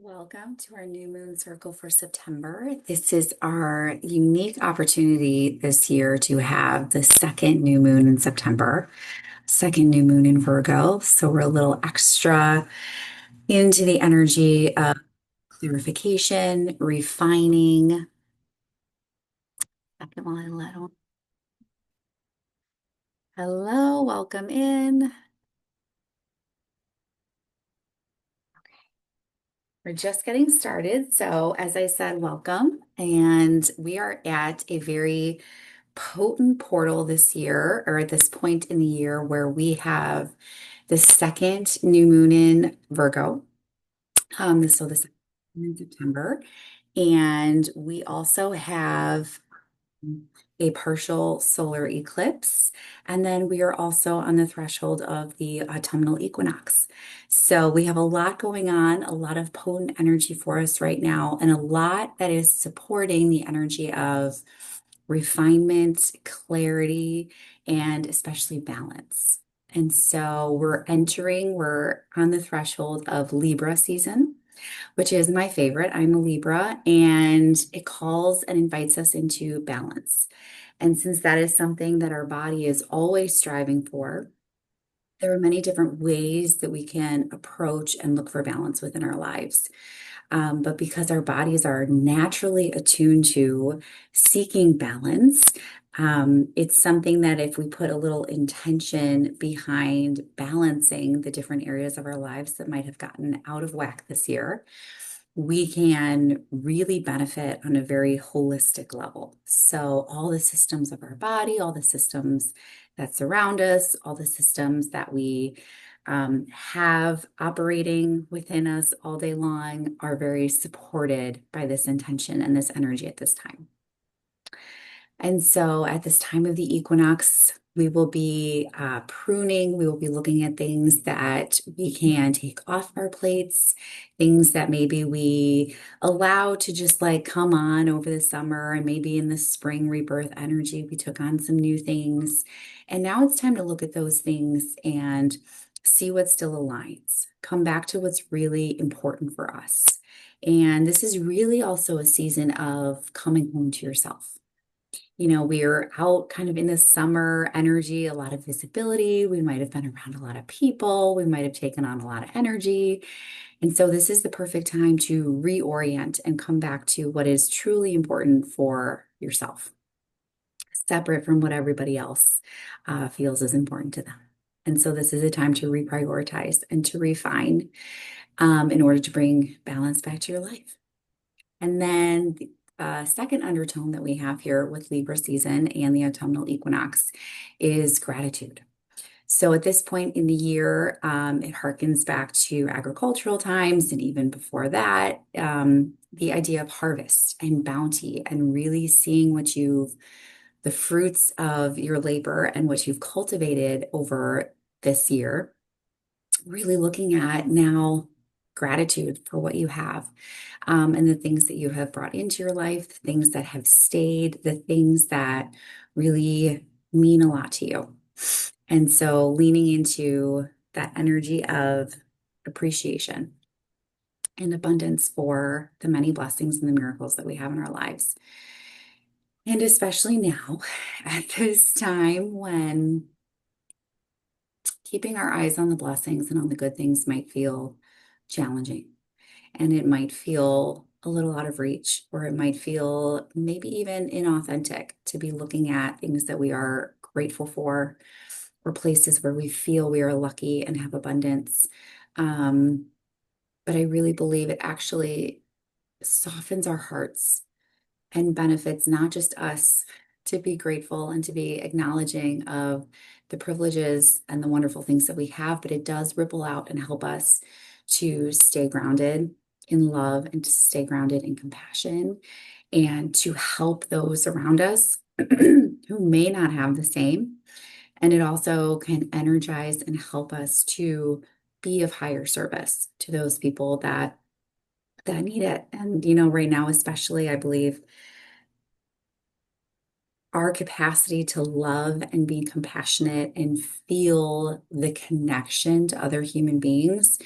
Welcome to our new moon circle for September. This is our unique opportunity this year to have the second new moon in September, second new moon in Virgo. So we're a little extra into the energy of clarification, refining. Second while I let on. Hello, welcome in. We're just getting started. So, as I said, welcome. And we are at a very potent portal this year, or at this point in the year, where we have the second new moon in Virgo. So the second in September. And we also have a partial solar eclipse. And then we are also on the threshold of the autumnal equinox. So we have a lot going on, a lot of potent energy for us right now, and a lot that is supporting the energy of refinement, clarity, and especially balance. And so we're on the threshold of Libra season, which is my favorite. I'm a Libra, and it calls and invites us into balance. And since that is something that our body is always striving for, there are many different ways that we can approach and look for balance within our lives. But because our bodies are naturally attuned to seeking balance, it's something that if we put a little intention behind balancing the different areas of our lives that might have gotten out of whack this year, we can really benefit on a very holistic level. So, all the systems of our body, all the systems that surround us, all the systems that we have operating within us all day long are very supported by this intention and this energy at this time. And so at this time of the equinox, we will be pruning. We will be looking at things that we can take off our plates, things that maybe we allow to just like come on over the summer. And maybe in the spring rebirth energy, we took on some new things. And now it's time to look at those things and see what still aligns, come back to what's really important for us. And this is really also a season of coming home to yourself. We're out kind of in the summer energy, a lot of visibility. We might have been around a lot of people. We might have taken on a lot of energy. And so this is the perfect time to reorient and come back to what is truly important for yourself, separate from what everybody else feels is important to them. And so this is a time to reprioritize and to refine in order to bring balance back to your life. And then the second undertone that we have here with Libra season and the autumnal equinox is gratitude. So at this point in the year, it harkens back to agricultural times and even before that, the idea of harvest and bounty and really seeing the fruits of your labor and what you've cultivated over this year, really looking at now gratitude for what you have, and the things that you have brought into your life, the things that have stayed, the things that really mean a lot to you. And so leaning into that energy of appreciation and abundance for the many blessings and the miracles that we have in our lives. And especially now at this time when keeping our eyes on the blessings and on the good things might feel challenging. And it might feel a little out of reach, or it might feel maybe even inauthentic to be looking at things that we are grateful for, or places where we feel we are lucky and have abundance. Um, but I really believe it actually softens our hearts and benefits not just us to be grateful and to be acknowledging of the privileges and the wonderful things that we have, but it does ripple out and help us to stay grounded in love and to stay grounded in compassion and to help those around us who may not have the same. And it also can energize and help us to be of higher service to those people that need it. And right now, especially, I believe our capacity to love and be compassionate and feel the connection to other human beings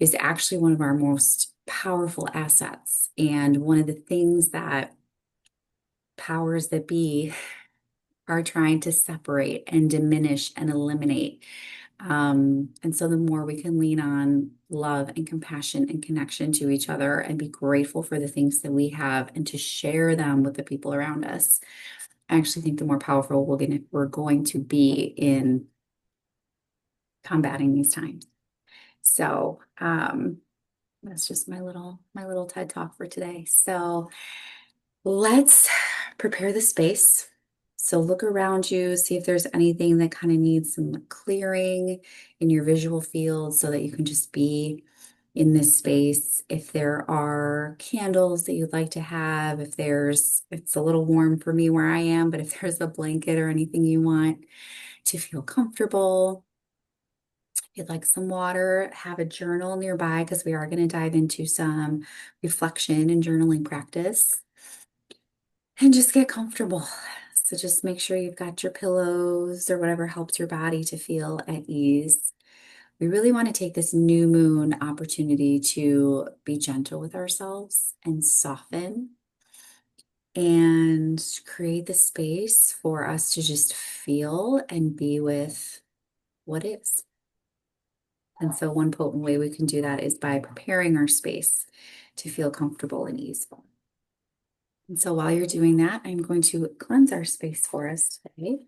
is actually one of our most powerful assets. And one of the things that powers that be are trying to separate and diminish and eliminate. And so the more we can lean on love and compassion and connection to each other and be grateful for the things that we have and to share them with the people around us, I actually think the more powerful we're going to be in combating these times. So that's just my little TED talk for today. So let's prepare the space. So look around you, see if there's anything that kind of needs some clearing in your visual field so that you can just be in this space. If there are candles that you'd like to have, it's a little warm for me where I am, but if there's a blanket or anything you want to feel comfortable, if you'd like some water, have a journal nearby because we are going to dive into some reflection and journaling practice. And just get comfortable. So just make sure you've got your pillows or whatever helps your body to feel at ease. We really want to take this new moon opportunity to be gentle with ourselves and soften and create the space for us to just feel and be with what is. And so one potent way we can do that is by preparing our space to feel comfortable and easeful. And so while you're doing that, I'm going to cleanse our space for us today.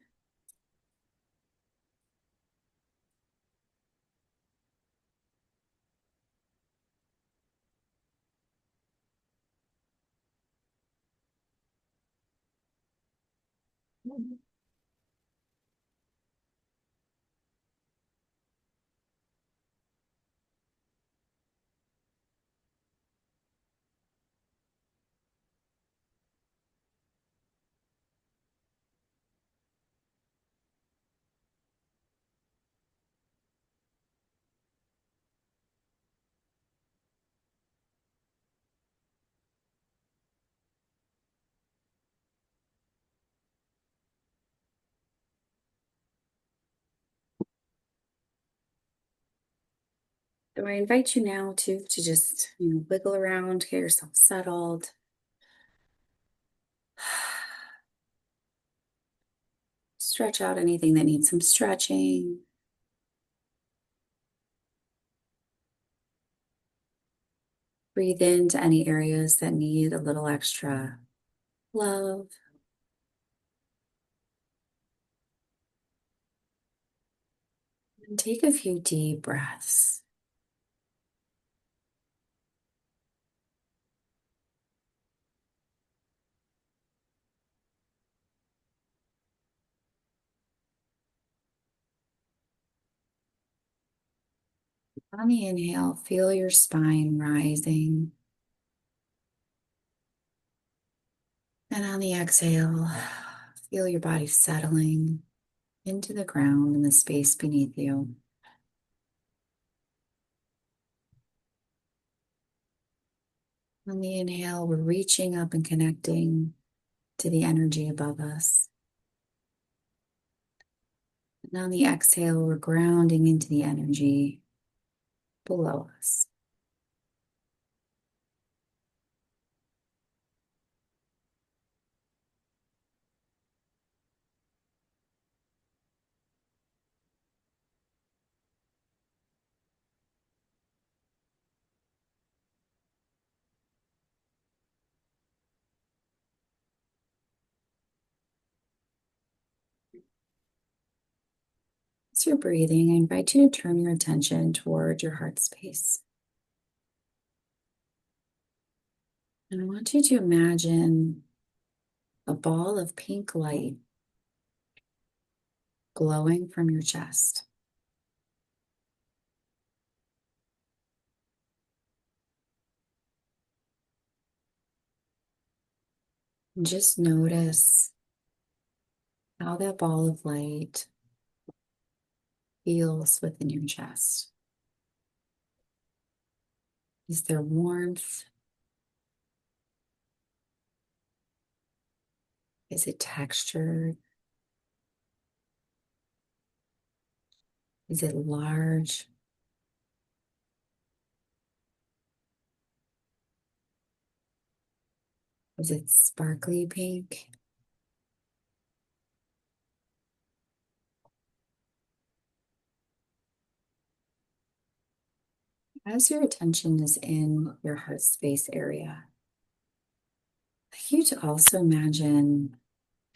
So I invite you now to just, wiggle around, get yourself settled. Stretch out anything that needs some stretching. Breathe into any areas that need a little extra love. And take a few deep breaths. On the inhale, feel your spine rising. And on the exhale, feel your body settling into the ground and the space beneath you. On the inhale, we're reaching up and connecting to the energy above us. And on the exhale, we're grounding into the energy below us. As you're breathing, I invite you to turn your attention toward your heart space. And I want you to imagine a ball of pink light glowing from your chest. And just notice how that ball of light feels within your chest. Is there warmth? Is it textured? Is it large? Is it sparkly pink? As your attention is in your heart space area, I want you to also imagine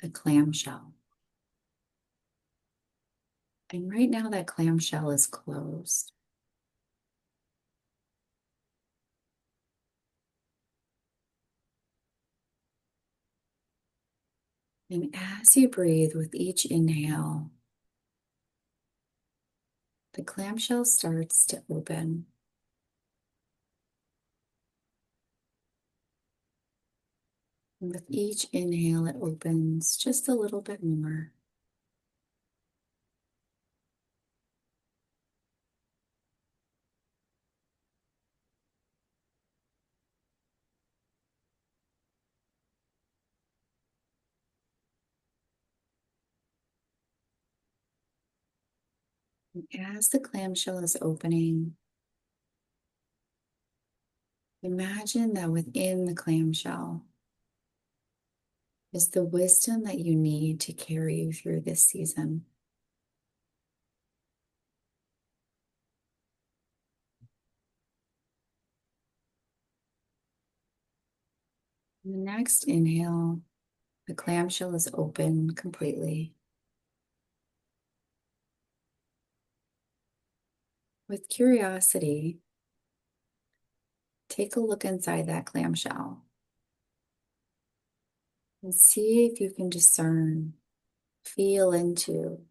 a clamshell. And right now, that clamshell is closed. And as you breathe with each inhale, the clamshell starts to open. And with each inhale, it opens just a little bit more. And as the clamshell is opening, imagine that within the clamshell is the wisdom that you need to carry you through this season. In the next inhale, the clamshell is open completely. With curiosity, take a look inside that clamshell and see if you can discern, feel into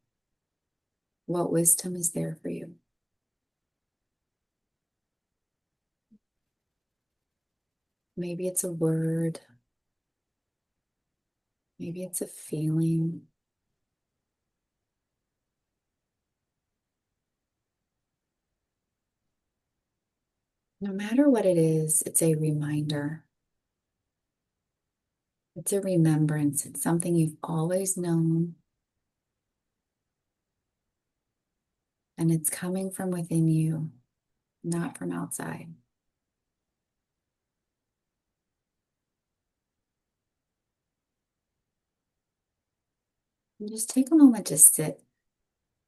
what wisdom is there for you. Maybe it's a word, maybe it's a feeling. No matter what it is, it's a reminder. It's a remembrance. It's something you've always known, and it's coming from within you, not from outside. And just take a moment to sit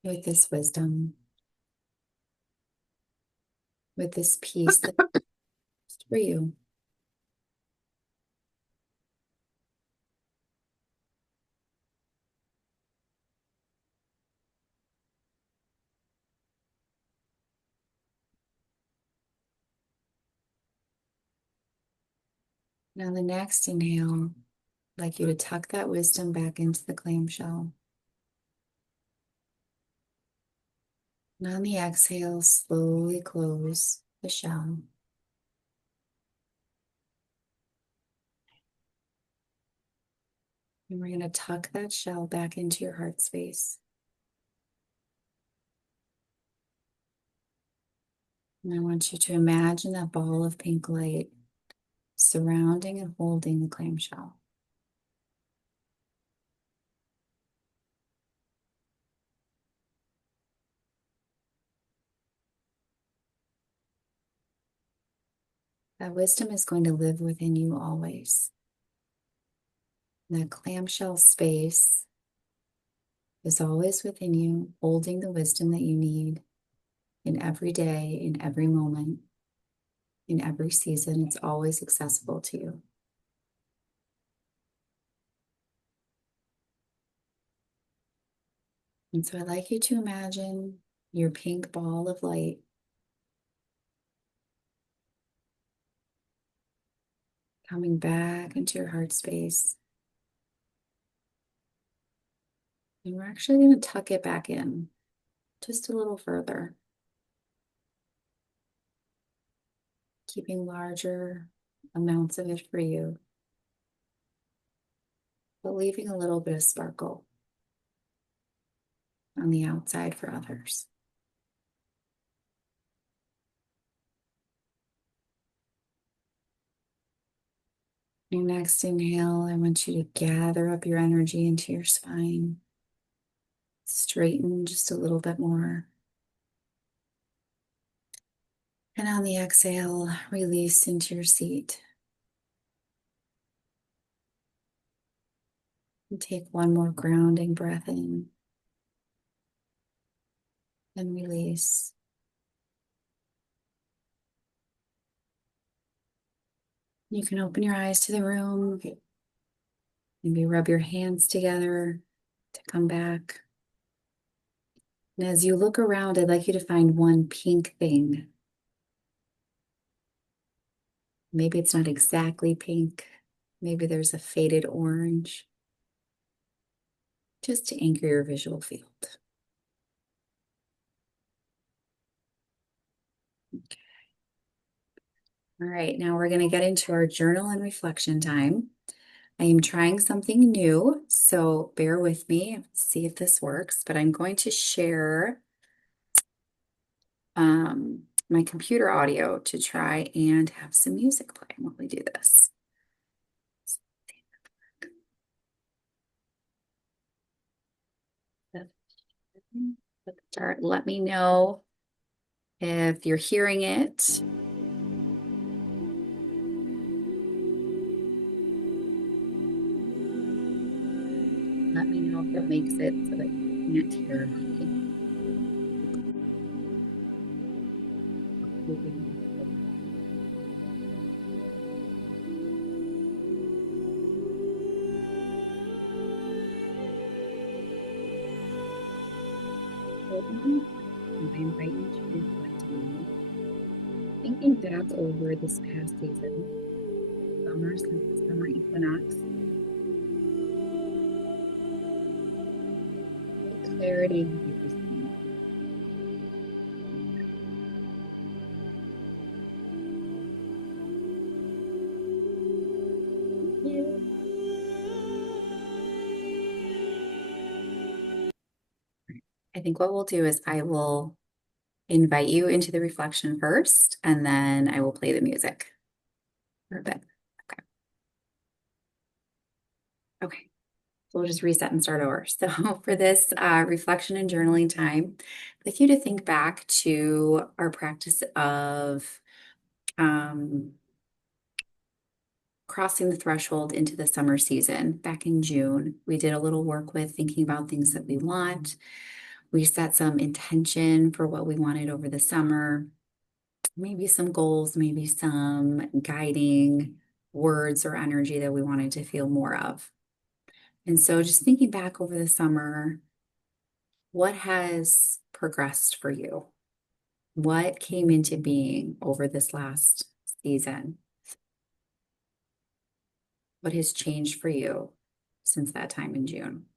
with this wisdom, with this peace that's for you. Now, the next inhale, I'd like you to tuck that wisdom back into the clamshell. And on the exhale, slowly close the shell. And we're going to tuck that shell back into your heart space. And I want you to imagine that ball of pink light surrounding and holding the clamshell. That wisdom is going to live within you always. That clamshell space is always within you, holding the wisdom that you need in every day, in every moment, in every season. It's always accessible to you. And so I'd like you to imagine your pink ball of light coming back into your heart space. And we're actually going to tuck it back in just a little further, keeping larger amounts of it for you, but leaving a little bit of sparkle on the outside for others. Your next inhale, I want you to gather up your energy into your spine. Straighten just a little bit more. And on the exhale, release into your seat. And take one more grounding breath in and release. You can open your eyes to the room. Maybe rub your hands together to come back. And as you look around, I'd like you to find one pink thing. Maybe it's not exactly pink. Maybe there's a faded orange, just to anchor your visual field. Okay. All right, now we're going to get into our journal and reflection time. I am trying something new, so bear with me, see if this works, but I'm going to share my computer audio to try and have some music playing while we do this. Start. Let me know if you're hearing it. Let me know if it makes it so that you can't hear me. I invite you to reflect on thinking back over this past season, summer equinox. What clarity have you received? I think what we'll do is I will invite you into the reflection first, and then I will play the music for a bit. Okay. Okay. So we'll just reset and start over. So for this reflection and journaling time, I'd like you to think back to our practice of crossing the threshold into the summer season back in June. We did a little work with thinking about things that we want. We set some intention for what we wanted over the summer, maybe some goals, maybe some guiding words or energy that we wanted to feel more of. And so just thinking back over the summer, what has progressed for you? What came into being over this last season? What has changed for you since that time in June?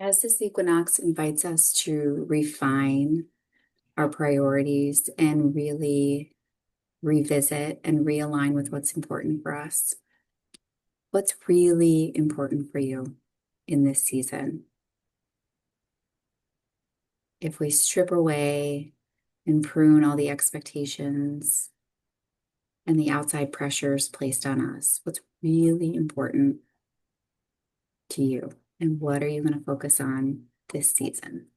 As this equinox invites us to refine our priorities and really revisit and realign with what's important for us, what's really important for you in this season? If we strip away and prune all the expectations and the outside pressures placed on us, what's really important to you? And what are you going to focus on this season?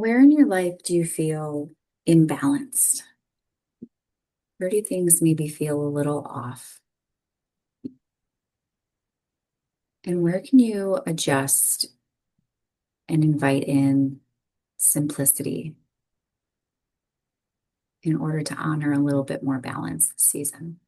Where in your life do you feel imbalanced? Where do things maybe feel a little off? And where can you adjust and invite in simplicity in order to honor a little bit more balance this season?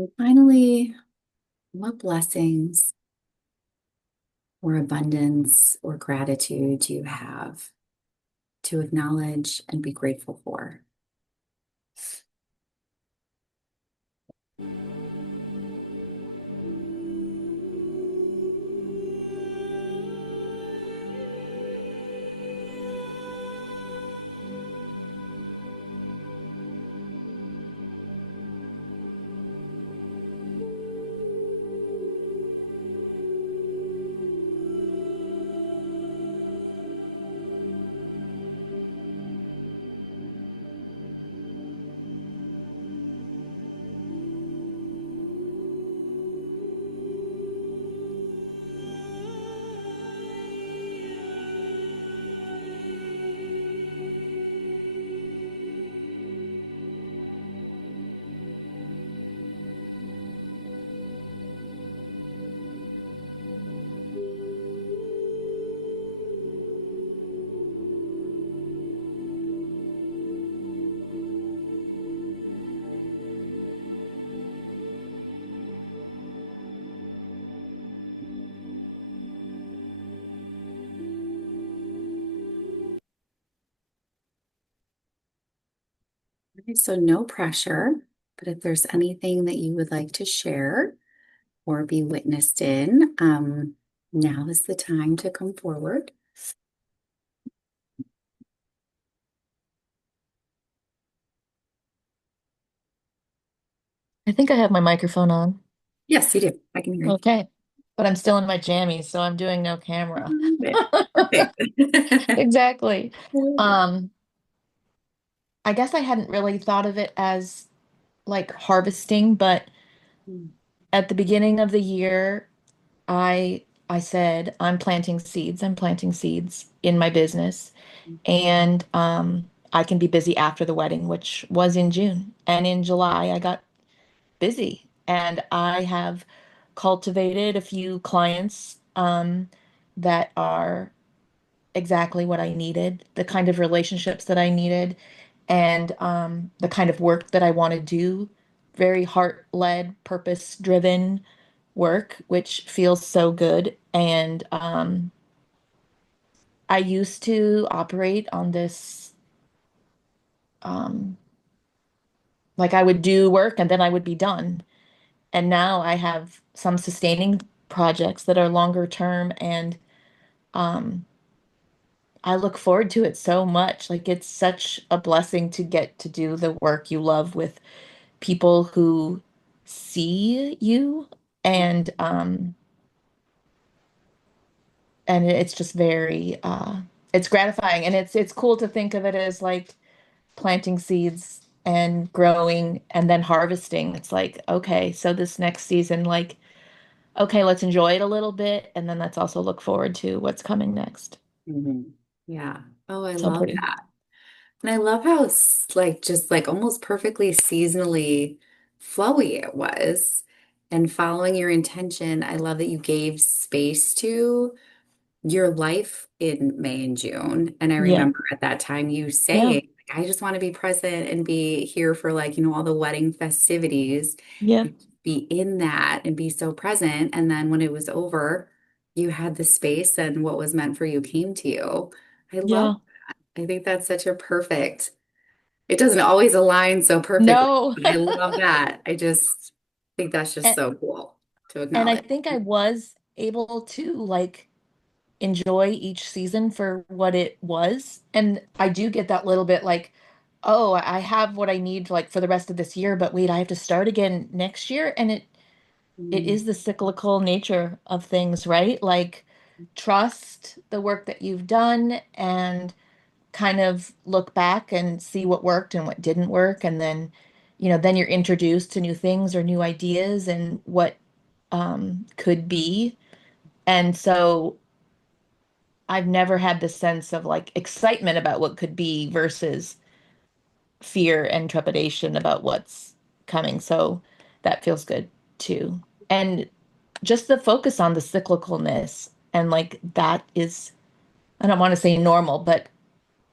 And finally, what blessings or abundance or gratitude do you have to acknowledge and be grateful for? So no pressure, but if there's anything that you would like to share or be witnessed in, now is the time to come forward. I think I have my microphone on. Yes, you do. I can hear you. Okay. But I'm still in my jammies, so I'm doing no camera. Perfect. Exactly. Um, I guess I hadn't really thought of it as like harvesting, but at the beginning of the year, I said I'm planting seeds. I'm planting seeds in my business, and I can be busy after the wedding, which was in June. And in July, I got busy, and I have cultivated a few clients that are exactly what I needed, the kind of relationships that I needed, and the kind of work that I want to do. Very heart-led, purpose-driven work, which feels so good. And I used to operate on this, um, like I would do work and then I would be done. And now I have some sustaining projects that are longer term, and um, I look forward to it so much. Like it's such a blessing to get to do the work you love with people who see you, and it's just very it's gratifying, and it's cool to think of it as like planting seeds and growing and then harvesting. It's like, okay, so this next season, like, okay, let's enjoy it a little bit, and then let's also look forward to what's coming next. Mhm. Yeah. Oh, I So love pretty. that. And I love how like just like almost perfectly seasonally flowy it was. And following your intention, I love that you gave space to your life in May and June. And I Yeah. remember at that time you Yeah. saying, like, I just want to be present and be here for like, all the wedding festivities, Yeah. and be in that and be so present. And then when it was over, you had the space and what was meant for you came to you. I love, Yeah. I think that's such a perfect, it doesn't always align so perfectly, No. but I love that. I just think that's just And, so cool to and I acknowledge. think I was able to like enjoy each season for what it was. And I do get that little bit like, oh, I have what I need like for the rest of this year, but wait, I have to start again next year. And it Mm, is the cyclical nature of things, right? Like trust the work that you've done and kind of look back and see what worked and what didn't work. And then, then you're introduced to new things or new ideas and what could be. And so I've never had this sense of like excitement about what could be versus fear and trepidation about what's coming. So that feels good too. And just the focus on the cyclicalness and like that is, I don't want to say normal, but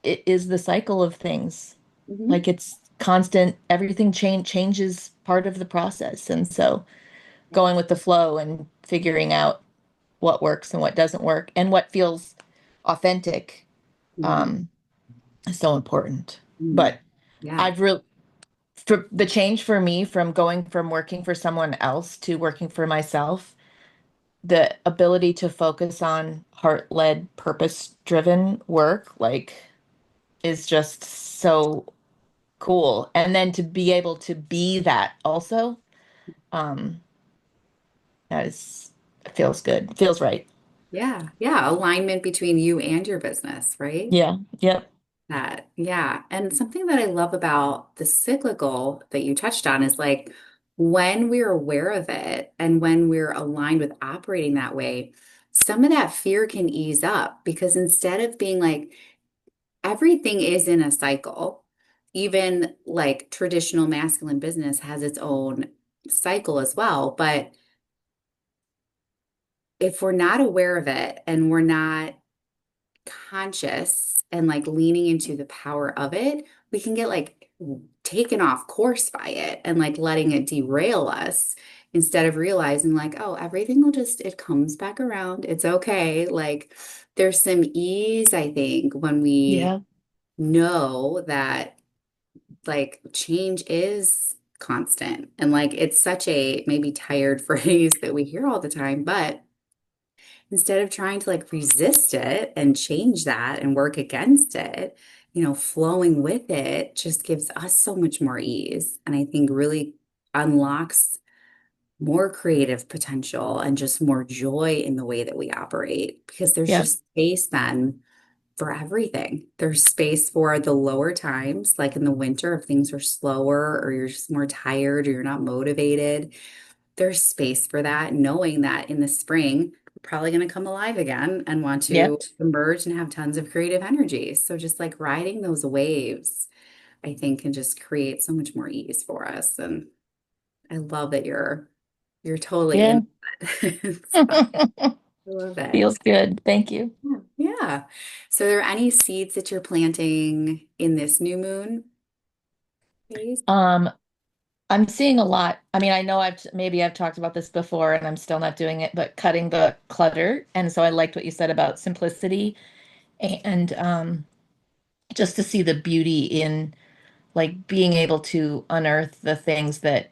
it is the cycle of things. mhm. Like it's constant, everything changes part of the process. And so going with the flow and figuring out what works and what doesn't work and what feels authentic Mhm. um, is so important. Mm. But Yeah. I've really, for the change for me from going from working for someone else to working for myself, the ability to focus on heart-led, purpose-driven work, like, is just so cool. And then to be able to be that also, um, that is feels good, feels right. Yeah. Yeah. Alignment between you and your business, right? Yeah, yep, That, yeah. And something that I love about the cyclical that you touched on is like when we're aware of it and when we're aligned with operating that way, some of that fear can ease up because instead of being like everything is in a cycle, even like traditional masculine business has its own cycle as well. But if we're not aware of it and we're not conscious and like leaning into the power of it, we can get like taken off course by it and like letting it derail us instead of realizing like, oh, everything will just, it comes back around. It's okay. Like there's some ease, I think, when we yeah, know that like change is constant. And like it's such a maybe tired phrase that we hear all the time, but instead of trying to like resist it and change that and work against it, flowing with it just gives us so much more ease. And I think really unlocks more creative potential and just more joy in the way that we operate because there's Yeah. just space then for everything. There's space for the lower times, like in the winter, if things are slower or you're just more tired or you're not motivated. There's space for that, knowing that in the spring, you're probably going to come alive again and want to Yep. emerge and have tons of creative energy. So just like riding those waves, I think can just create so much more ease for us. And I love that you're totally Yeah. in that. So I love it. Feels good. Thank you. Yeah. Yeah. So are there any seeds that you're planting in this new moon phase? Um, I'm seeing a lot. I mean, I know I've talked about this before and I'm still not doing it, but cutting the clutter. And so I liked what you said about simplicity and just to see the beauty in like being able to unearth the things that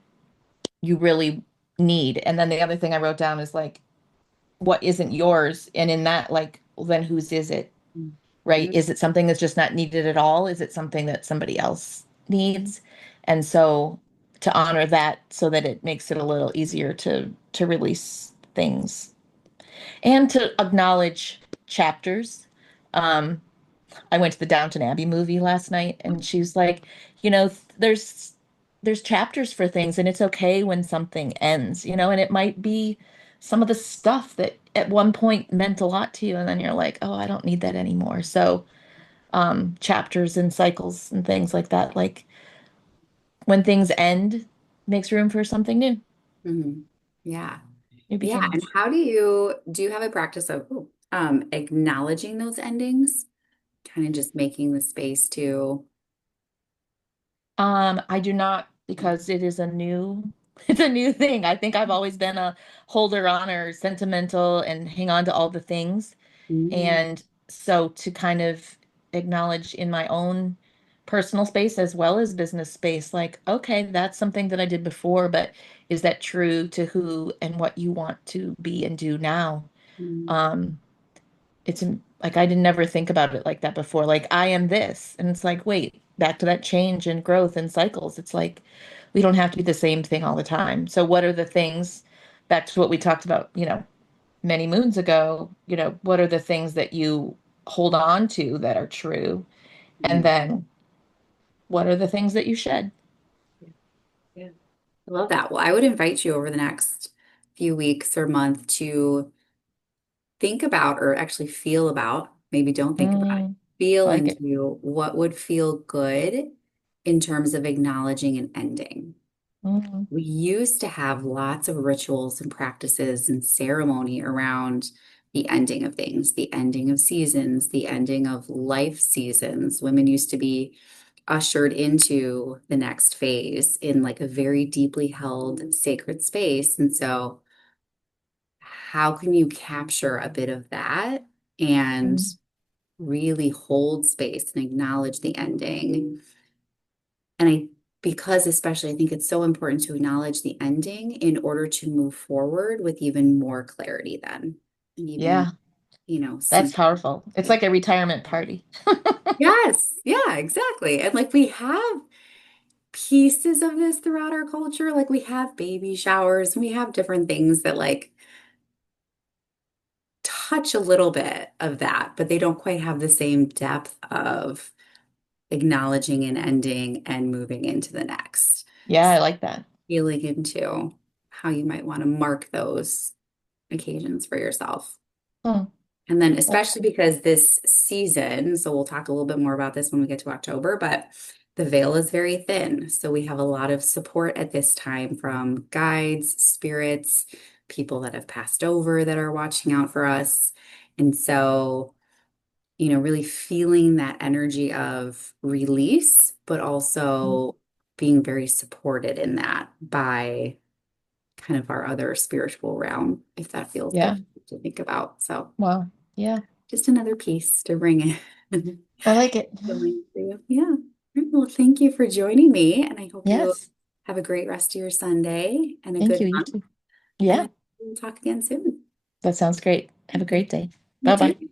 you really need. And then the other thing I wrote down is like what isn't yours? And in that, like, well, then whose is it? Right? Mhm. Is it something that's just not needed at all? Is it something that somebody else needs? And so to honor that so that it makes it a little easier to release things and to acknowledge chapters. Um, I went to the Downton Abbey movie last night and she's like, there's chapters for things and it's okay when something ends, and it might be some of the stuff that at one point meant a lot to you and then you're like, oh, I don't need that anymore. So chapters and cycles and things like that. Like when things end, makes room for something new, Mhm. Yeah. new Yeah. And beginnings. how do you have a practice of acknowledging those endings? Kind of just making the space to. I do not because it is a new, it's a new thing. I think I've always been a holder on or sentimental and hang on to all the things. Mm, And so to kind of acknowledge in my own personal space as well as business space, like, okay, that's something that I did before, but is that true to who and what you want to be and do now? mm, Um, like I didn't never think about it like that before. Like I am this. And it's like, wait, back to that change and growth and cycles. It's like we don't have to be the same thing all the time. So what are the things, back to what we talked about, many moons ago, what are the things that you hold on to that are true? And mm. then what are the things that you shed? Yeah. Yeah. I love that. Well, I would invite you over the next few weeks or month to think about or actually feel about, maybe don't think about it, Mm, feel like it. into what would feel good in terms of acknowledging an ending. Mm, We used to have lots of rituals and practices and ceremony around the ending of things, the ending of seasons, the ending of life seasons. Women used to be ushered into the next phase in like a very deeply held sacred space. And so, how can you capture a bit of that and mm, really hold space and acknowledge the ending? And because especially I think it's so important to acknowledge the ending in order to move forward with even more clarity then. And even, yeah, that's simple. powerful. It's like a retirement party. Yes, yeah, exactly. And like we have pieces of this throughout our culture. Like we have baby showers and we have different things that like touch a little bit of that, but they don't quite have the same depth of acknowledging and ending and moving into the next. Yeah, I like that. Feeling into how you might want to mark those occasions for yourself. Hmm, And then, that's especially cool. because this season, so we'll talk a little bit more about this when we get to October, but the veil is very thin. So we have a lot of support at this time from guides, spirits, people that have passed over that are watching out for us. And so, really feeling that energy of release, but Mm, also being very supported in that by kind of our other spiritual realm, if that feels yeah. good to think about. So Wow. Yeah. just another piece to bring in. I like it. Feeling for you. Yeah. Well, thank you for joining me, and I hope you Yes. have a great rest of your Sunday and a Thank good you. You month. too. And Yeah, we'll talk again soon. that sounds great. Have a great day. You Bye too. bye.